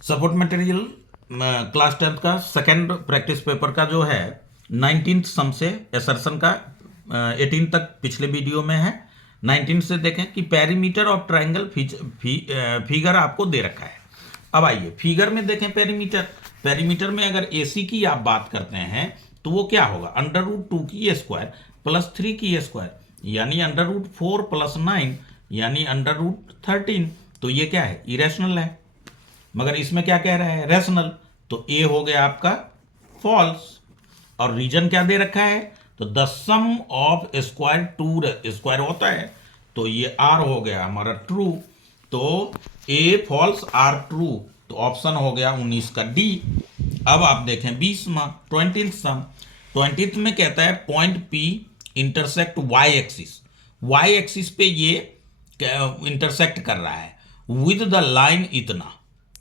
Support material class 10th का second practice paper का जो है 19th सम से एसर्शन का 18 तक पिछले वीडियो में है। 19 से देखें कि पेरीमीटर ऑफ ट्रायंगल फिगर आपको दे रखा है। अब आइए फिगर में देखें पेरीमीटर। पेरीमीटर में अगर एसी की आप बात करते हैं तो वो क्या होगा, √2 की स्क्वायर प्लस 3 की स्क्वायर यानी √4 प्लस 9 यानी √13। तो ये क्या है, इरेशनल है, मगर इसमें क्या कह रहा है, रैशनल। तो ए हो गया आपका फॉल्स। और रीजन क्या दे रखा है, तो the sum of square two square होता है, तो ये आर हो गया हमारा ट्रू। तो ए फॉल्स आर ट्रू, तो ऑप्शन हो गया 19 का डी। अब आप देखें 20वां 20th सम। 20th में कहता है point P intersect Y axis. Y axis पे ये इंटरसेक्ट कर रहा है विद द लाइन इतना,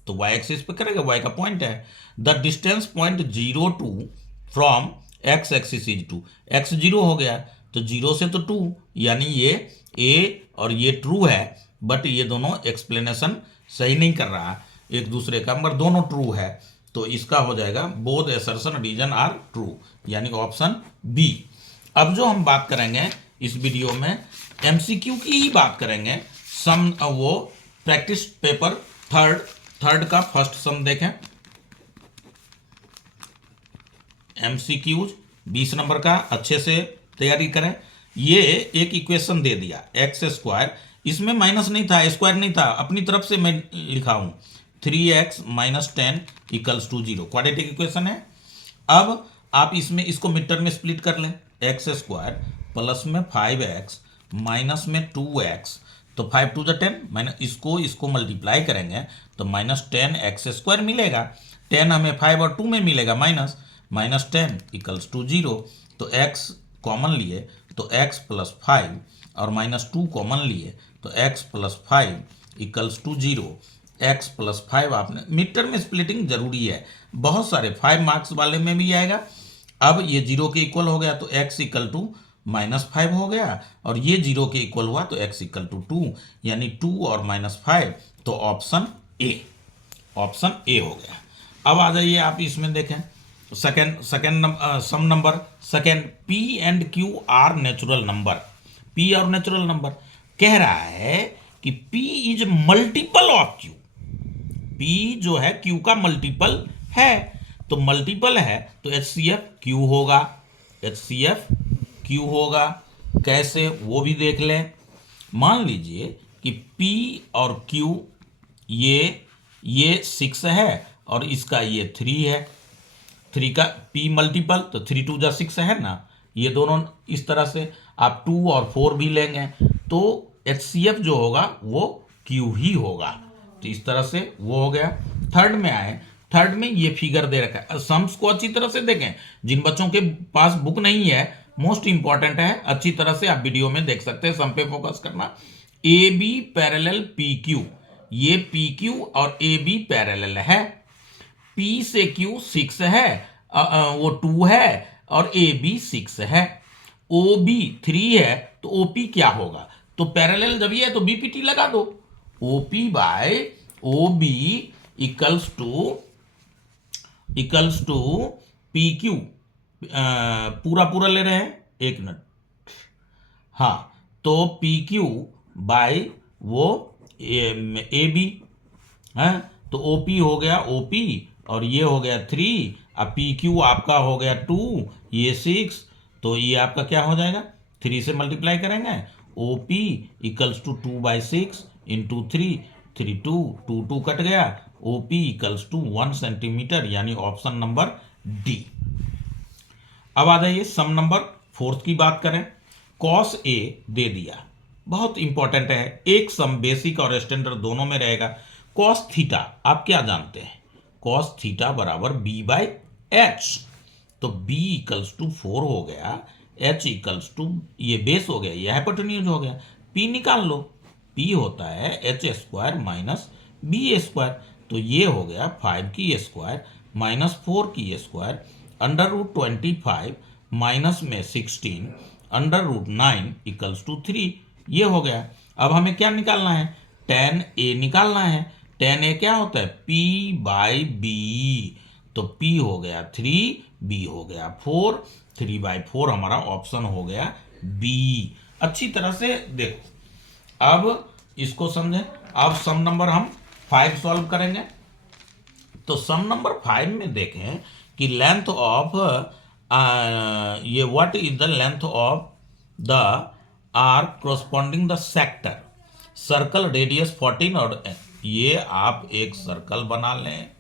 तो वाई एक्सिस पे करेगा, वाई का पॉइंट है। The distance point 0 two from X axis is 2, X 0 हो गया तो 0 से तो 2 यानी ये ए और ये ट्रू है, बट ये दोनों एक्सप्लेनेशन सही नहीं कर रहा एक दूसरे का, मगर दोनों ट्रू है। तो इसका हो जाएगा both assertion reason are true यानी ऑप्शन बी। अब जो हम बात करेंगे इस वीडियो में एमसीक्यू की ही बात करेंगे। सम वो प्रैक्टिस पेपर थर्ड का फर्स्ट सम देखें। एमसीक्यूज 20 नंबर का, अच्छे से तैयारी करें। ये एक इक्वेशन दे दिया एक्स स्क्वायर, इसमें माइनस नहीं था, स्क्वायर नहीं था, अपनी तरफ से मैं लिखा हूं 3x minus 10 equals to 0, quadratic equation है। अब आप इसमें इसको मिड टर्म में स्प्लिट कर लें, एक्स स्क्वायर प्लस में 5x माइनस में 2x, तो 5 टू द 10 माइनस इसको मल्टीप्लाई करेंगे तो -10x² मिलेगा। 10 हमें 5 और 2 में मिलेगा -10 इक्वल्स टू 0। तो x कॉमन लिए तो x प्लस 5 और -2 कॉमन लिए तो x plus 5 equals to 0। x plus 5 आपने मिड टर्म में स्प्लिटिंग जरूरी है, बहुत सारे 5 मार्क्स वाले में भी आएगा। अब ये 0 के इक्वल हो गया तो x इक्वल टू -5 हो गया, और ये 0 के इक्वल हुआ तो x इक्वल टू 2 यानी 2 और -5, तो ऑप्शन ए हो गया। अब आ जाइए आप इसमें देखें second some number second, P and Q R natural number. P और नेचुरल नंबर कह रहा है कि p is multiple of q। p जो है q का मल्टीपल है, तो मल्टीपल है तो HCF Q होगा, HCF Q होगा। कैसे वो भी देख लें। मान लीजिए कि P और Q ये 6 है और इसका ये 3 है, 3 का P मल्टीपल तो 3 2 जा 6 है ना, ये दोनों इस तरह से आप 2 और 4 भी लेंगे तो HCF जो होगा वो Q ही होगा। तो इस तरह से वो हो गया। थर्ड में आए, थर्ड में ये फिगर दे रखा है, सम्स को अच्छी तरह से देखें। जिन बच्चों के पास बुक नहीं है, मोस्ट इंपॉर्टेंट है, अच्छी तरह से आप वीडियो में देख सकते हैं, सम पे फोकस करना। A B parallel P Q, ये पी क्यू और ए बी पैरेलल है। पी से क्यू 6 है, वो 2 है और ए बी 6 है। ओ बी 3 है तो ओ पी क्या होगा, तो पैरेलल जब ये है तो बीपीटी लगा दो। OP by O B equals to P Q, पूरा ले रहे हैं, एक मिनट, हाँ, तो पी क्यू बाय वो ए बी है, तो ओपी हो गया ओपी और ये हो गया 3, अब पी क्यू आपका हो गया 2, ये 6, तो ये आपका क्या हो जाएगा, 3 से मल्टीप्लाई करेंगे, O P equals to 2/6 into 3, 3 2 2 cut गया, O P equals to 1 centimetre यानी ऑप्शन नंबर डी। अब आ जाइए सम नंबर 4 की बात करें। कॉस ए दे दिया, बहुत इंपॉर्टेंट है, एक सम बेसिक और स्टैंडर्ड दोनों में रहेगा। कॉस थीटा आप क्या जानते हैं, कॉस थीटा बराबर b/h, तो b इक्वल्स टू 4 हो गया, h इक्वल्स टू ये बेस हो गया, यह हाइपोटेन्यूज हो गया, p निकाल लो, p होता है h² माइनस b², तो ये हो गया 5 की स्क्वायर माइनस 4 की स्क्वायर √25 माइनस में 16 √9 इक्वल्स टू 3, ये हो गया। अब हमें क्या निकालना है, tan a निकालना है, टेन ए क्या होता है, पी बाई बी, तो पी हो गया 3, बी हो गया 4, 3/4 हमारा ऑप्शन हो गया बी। अच्छी तरह से देखो, अब इसको समझें। अब सम नंबर हम 5 सॉल्व करेंगे। तो सम नंबर 5 में देखें कि लेंथ ऑफ ये what is the length of the arc corresponding the sector, circle radius 14 और ये आप एक सर्कल बना लें,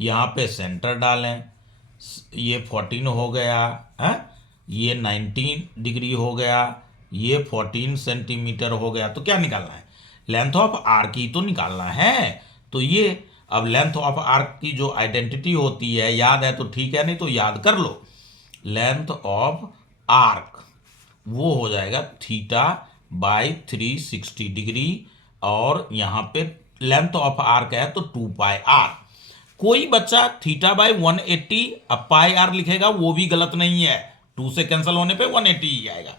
यहाँ पे सेंटर डालें, ये 14 हो गया है, ये 19 डिग्री हो गया, ये 14 सेंटीमीटर हो गया। तो क्या निकालना है, लेंथ ऑफ आर्क ही तो निकालना है। तो ये अब लेंथ ऑफ आर्क की जो आइडेंटिटी होती है, याद है तो ठीक है, नहीं तो याद कर लो। लेंथ ऑफ आर्क वो हो जाएगा θ/360 डिग्री, और यहाँ पे लेंथ ऑफ आर्क है तो 2πr। कोई बच्चा θ/180 अब πr लिखेगा, वो भी गलत नहीं है, 2 से कैंसिल होने पे 180 ही आएगा।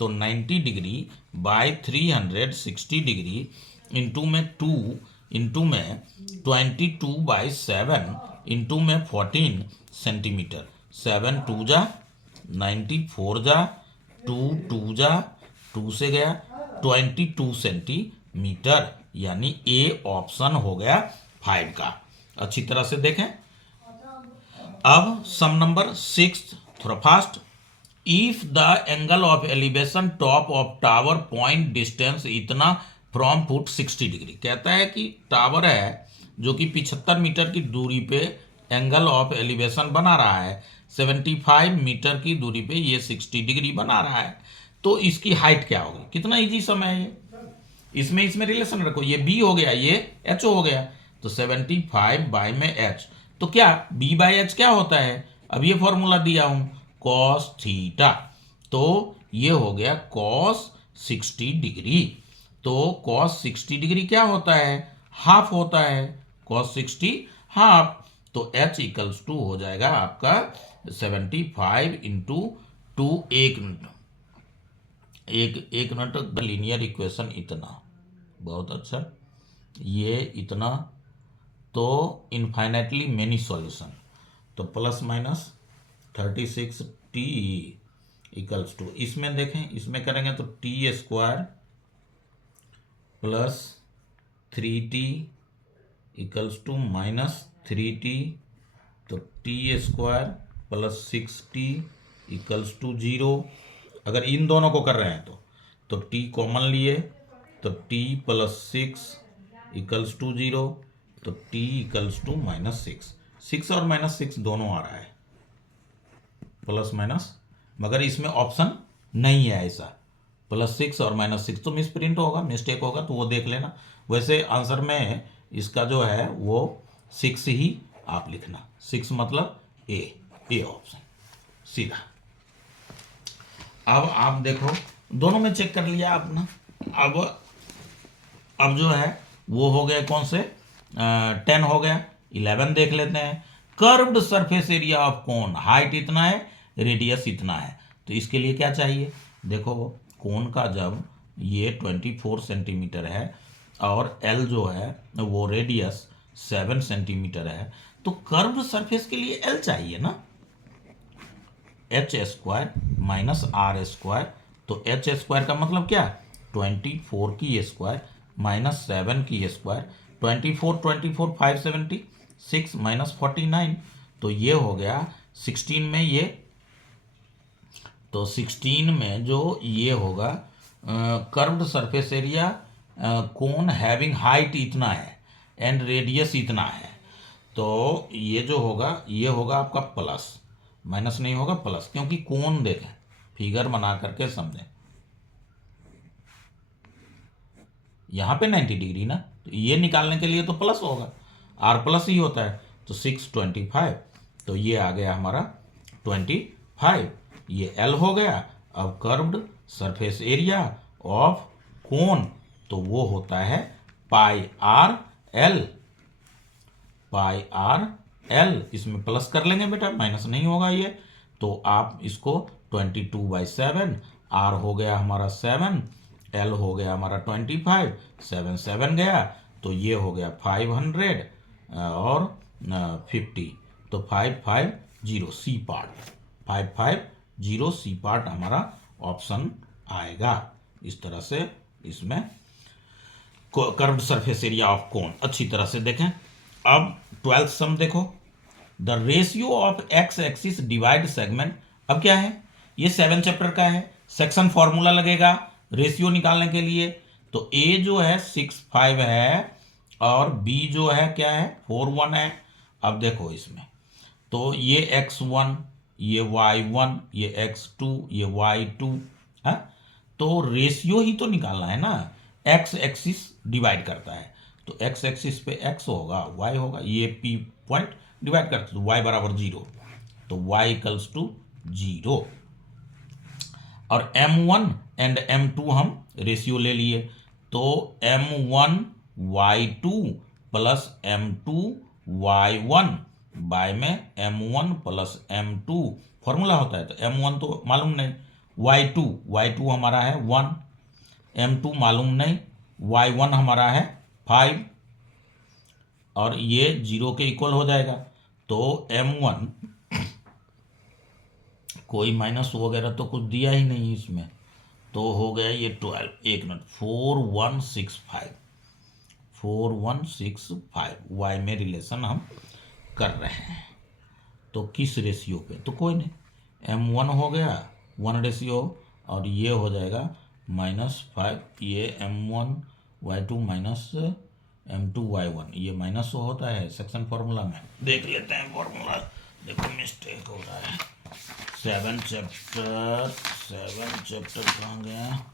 तो 90 डिग्री बाई 360 डिग्री इंटू में 2 इंटू में 22/7 इंटू में 14 सेंटीमीटर, 7 2 जा 94 जा 2 2 जा 2 से गया 22 सेंटीमीटर, यानी ए ऑप्शन हो गया 5 का। अच्छी तरह से देखें। अब सम नंबर 6 थोड़ा fast. If the angle of elevation top of tower point distance इतना फ्रॉम फुट 60 डिग्री, कहता है कि टावर है जो कि 75 मीटर की दूरी पे एंगल ऑफ एलिवेशन बना रहा है, 75 मीटर की दूरी पे ये 60 डिग्री बना रहा है, तो इसकी हाइट क्या होगी। कितना इजी समय है ये, इसमें रिलेशन रखो, ये बी हो गया, ये एच हो गया, तो 75 बाई में एच, तो क्या बी बाई एच क्या होता है, अब ये फॉर्मूला दिया हूं कॉस थीटा, तो ये हो गया कॉस 60 डिग्री। तो कॉस 60 डिग्री क्या होता है, हाफ होता है, कॉस 60 हाफ, तो एच इक्वल्स टू हो जाएगा आपका 75 इंटू 2, एक मिनट लीनियर इक्वेशन इतना, बहुत अच्छा, ये इतना, तो इनफाइनाइटली मेनी सॉल्यूशन, तो plus minus 36t equals to, इसमें देखें, इसमें करेंगे तो t² plus 3t equals to -3t, तो t² plus 6t equals to 0। अगर इन दोनों को कर रहे हैं तो t कॉमन लिए तो t प्लस 6 इक्वल्स टू 0, तो t इक्वल्स टू -6, 6 और -6 दोनों आ रहा है, प्लस माइनस, मगर इसमें ऑप्शन नहीं है ऐसा, +6 और -6, तो मिस प्रिंट होगा, मिस्टेक होगा, तो वो देख लेना। वैसे आंसर में इसका जो है वो 6 ही आप लिखना, 6 मतलब ए ऑप्शन सीधा। अब आप देखो, दोनों में चेक कर लिया आपने। अब जो है वो हो गए कौन से, 10 हो गया, 11 देख लेते हैं। Curved surface area of cone, height इतना है, रेडियस इतना है, तो इसके लिए क्या चाहिए, देखो कोन का जब ये 24 सेंटीमीटर है और एल जो है वो रेडियस 7 सेंटीमीटर है, तो कर्व्ड सरफेस के लिए एल चाहिए ना, h² माइनस r², तो h² का मतलब क्या, 24 की स्क्वायर माइनस 7 की स्क्वायर, 24 576 माइनस 49, तो ये हो गया 16 में ये, तो 16 में जो ये होगा कर्व्ड सरफेस एरिया कोन हैविंग हाइट इतना है एंड रेडियस इतना है, तो ये जो होगा ये होगा आपका प्लस, माइनस नहीं होगा प्लस, क्योंकि कोन देखें फिगर बना करके समझें, यहाँ पे 90 डिग्री ना, तो ये निकालने के लिए तो प्लस होगा, आर प्लस ही होता है, तो 625, तो ये आ गया हमारा 25, ये एल हो गया। अब curved surface area of cone, तो वो होता है πr/l, इसमें प्लस कर लेंगे बेटा, माइनस नहीं होगा ये, तो आप इसको 22/7, r हो गया हमारा 7, l हो गया हमारा 25, 7 7 गया, तो ये हो गया 500 और 50, तो 550 सी पार्ट, 550 सी पार्ट हमारा ऑप्शन आएगा। इस तरह से इसमें curved surface area of cone अच्छी तरह से देखें। अब 12th सम देखो, the ratio of x axis divide segment. अब क्या है, ये 7 चैप्टर का है, सेक्शन फॉर्मूला लगेगा रेशियो निकालने के लिए। तो ए जो है 6/5 है और बी जो है क्या है 4/1 है। अब देखो इसमें तो ये x1, ये y1, ये x2, ये y2 है, तो रेशियो ही तो निकालना है ना। एक्स एक्सिस डिवाइड करता है तो एक्स एक्सिस पे x होगा, y होगा, ये p पॉइंट डिवाइड करता है तो y बराबर 0, तो y इक्वल्स टू 0। और m1 एंड m2 हम रेशियो ले लिए, तो m1 y2 plus m2 y1 bye में m1 प्लस m2 फॉर्मूला होता है, तो m1 तो मालूम नहीं, y2 हमारा है 1, m2 मालूम नहीं, y1 हमारा है 5 और ये 0 के इक्वल हो जाएगा। तो m1 कोई माइनस वगैरह तो कुछ दिया ही नहीं इसमें, तो हो गया ये 12, एक मिनट, 4165 y में रिलेशन हम कर रहे हैं। तो किस रेशियो पे, तो कोई नहीं, m1 हो गया 1 रेशियो और ये हो जाएगा -5, ये m1 y2 minus m2 y1, ये माइनस होता है सेक्शन फॉर्मूला में। देख लेते हैं फॉर्मूला, देखो मिस्टेक हो रहा है। 7 चैप्टर कहाँ गया,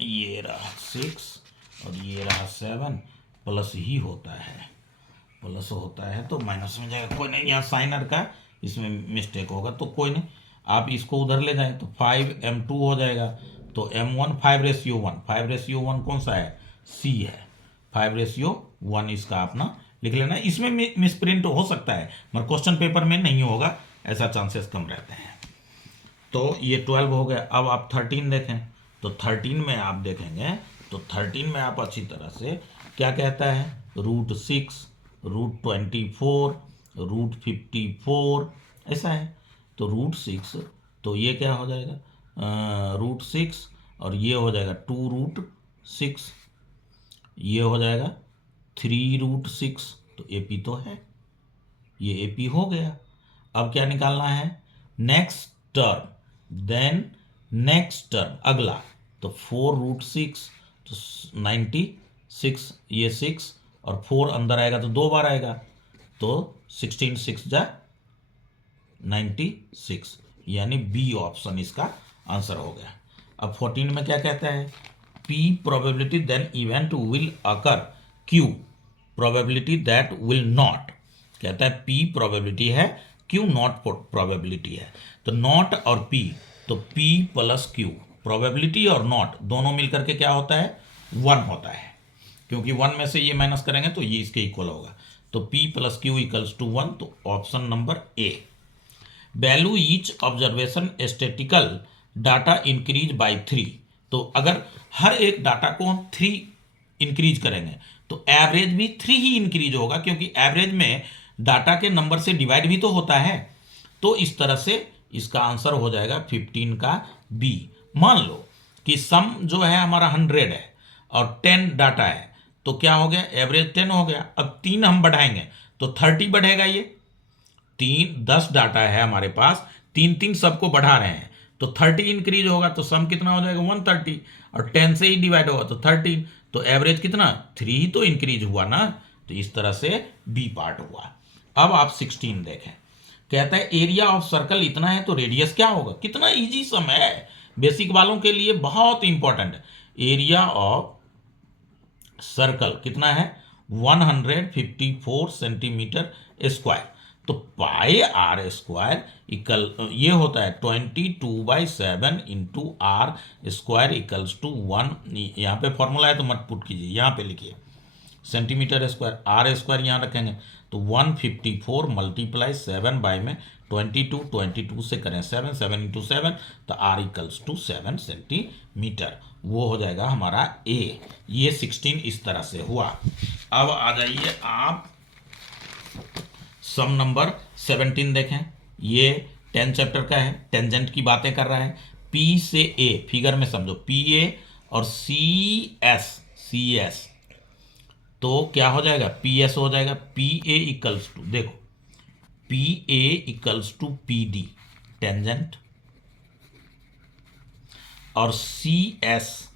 ये रहा 6 और ये रहा 7, प्लस ही होता है, प्लस होता है तो माइनस में जाएगा, कोई नहीं, यहाँ साइनर का इसमें मिस्टेक होगा तो कोई नहीं, आप इसको उधर ले जाएं तो 5m2 हो जाएगा। तो m1 5:1, 5:1 कौन सा है, c है, 5:1 इसका अपना लिख लेना। इसमें मिसप्रिंट हो सकता है मगर क्वेश्चन पेपर में नहीं होगा, ऐसा चांसेस कम रहते हैं। तो ये 12 हो गया। अब आप 13 देखें, तो 13 में आप देखेंगे तो 13 में आप अच्छी तरह से क्या कहता है, √6, √24, √54 ऐसा है। तो √6 तो ये क्या हो जाएगा, √6 और ये हो जाएगा 2√6, ये हो जाएगा 3√6, तो AP तो है, ये AP हो गया। अब क्या निकालना है, next term, then next term अगला, तो 4√6 तो 96, ये 6 और 4 अंदर आएगा तो 2 बार आएगा, तो 16 6 जा 96, यानी बी ऑप्शन इसका आंसर हो गया। अब 14 में क्या कहता है, P probability then event will occur, Q probability that will not, कहता है P प्रोबेबिलिटी है, Q नॉट प्रोबेबिलिटी है। तो नॉट और P, तो P प्लस Q, प्रोबेबिलिटी और नॉट दोनों मिलकर के क्या होता है 1 होता है, क्योंकि 1 में से ये माइनस करेंगे तो ये इसके इक्वल होगा, तो P plus Q equals to 1, तो option number A। Value each observation statical data increase by 3, तो अगर हर एक डाटा को हम 3 इंक्रीज करेंगे तो एवरेज भी 3 ही इंक्रीज होगा, क्योंकि एवरेज में डाटा के नंबर से डिवाइड भी तो होता है। तो इस तरह से इसका आंसर हो जाएगा 15 का बी। मान लो कि सम जो है हमारा 100 है और 10 डाटा है, तो क्या हो गया, एवरेज 10 हो गया। अब 3 हम बढ़ाएंगे तो 30 बढ़ेगा, ये 10 डाटा है हमारे पास, 3 सबको बढ़ा रहे हैं तो 30 इंक्रीज होगा, तो सम कितना हो जाएगा 130, और 10 से ही डिवाइड होगा तो 13, तो एवरेज कितना 3 ही तो इंक्रीज हुआ ना, तो इस तरह से बी पार्ट हुआ। अब आप 16 देखें, कहता है एरिया ऑफ सर्कल इतना है तो रेडियस क्या होगा। कितना इजी सम है, बेसिक वालों के लिए बहुत इंपॉर्टेंट। एरिया ऑफ सर्कल कितना है 154 सेंटीमीटर स्क्वायर, तो पाई आर स्क्वायर इक्वल ये होता है 22/7 into R square equals to 1। यहाँ पे फॉर्मूला है तो मत पुट कीजिए, यहाँ पे लिखिए सेंटीमीटर स्क्वायर, आर स्क्वायर यहाँ रखेंगे तो 154 मल्टीप्लाई 7 बाय में 22 से करें 7 7 इंटू 7, तो आर इक्वल्स टू 7 सेंटीमीटर। वो हो जाएगा हमारा ए। ये 16 इस तरह से हुआ। अब आ जाइए आप सम नंबर 17 देखें। ये 10 चैप्टर का है, टेंजेंट की बातें कर रहा है। पी से ए, फिगर में समझो, पी ए और सी एस, तो क्या हो जाएगा, पी एस हो जाएगा। पी ए इक्वल्स टू, देखो, P A equals to P D tangent, और C S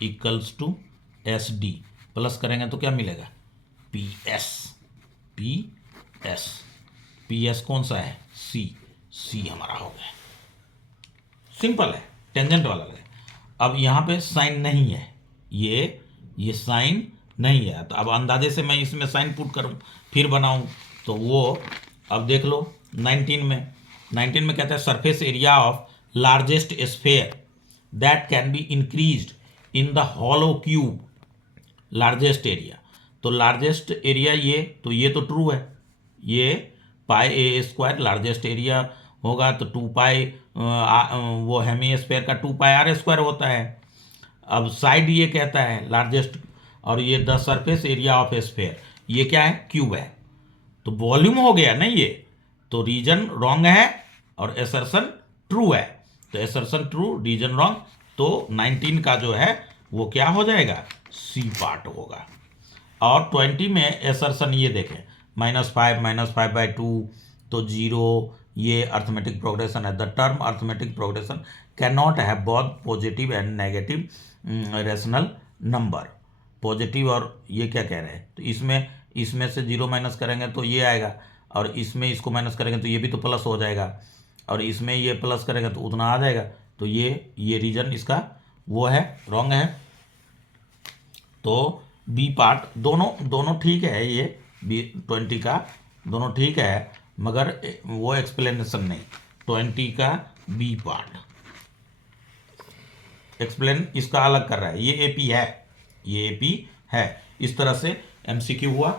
equals to S D, plus करेंगे तो क्या मिलेगा, P S. P S, P S कौन सा है, सी हमारा हो गया। सिंपल है, टेंजेंट वाला है। अब यहाँ पे साइन नहीं है, ये साइन नहीं है, तो अब अंदाजे से मैं इसमें साइन पुट करूँ फिर बनाऊँ, तो वो अब देख लो 19 में कहता है surface area of largest sphere that can be increased in the hollow cube, largest area. तो लार्जेस्ट एरिया ये तो ट्रू है, ये पाई ए स्क्वायर लार्जेस्ट एरिया होगा, तो 2 पाई वो हेमी स्फेयर का 2 पाई आर स्क्वायर होता है। अब साइड ये कहता है लार्जेस्ट, और ये the surface area of sphere, ये क्या है, क्यूब है, तो वॉल्यूम हो गया ना ये, तो रीजन रॉन्ग है और एसर्शन ट्रू है। तो एसर्शन ट्रू, रीजन रॉन्ग, तो 19 का जो है वो क्या हो जाएगा, सी पार्ट होगा। और 20 में एसर्शन ये देखें, -5 तो 0, ये अर्थमेटिक प्रोग्रेशन है। The term arithmetic progression can not have both positive and negative rational number. Positive, और ये क्या कह रहे हैं, तो इसमें से 0 माइनस करेंगे तो ये आएगा, और इसमें इसको माइनस करेंगे तो ये भी तो प्लस हो जाएगा, और इसमें ये प्लस करेंगे तो उतना आ जाएगा। तो ये रीजन इसका वो है, रॉन्ग है। तो बी पार्ट दोनों ठीक है, ये बी 20 का दोनों ठीक है, मगर वो एक्सप्लेनेशन नहीं, 20 का बी पार्ट एक्सप्लेन इसका अलग कर रहा है। ये एपी है, इस तरह से एमसीक्यू हुआ।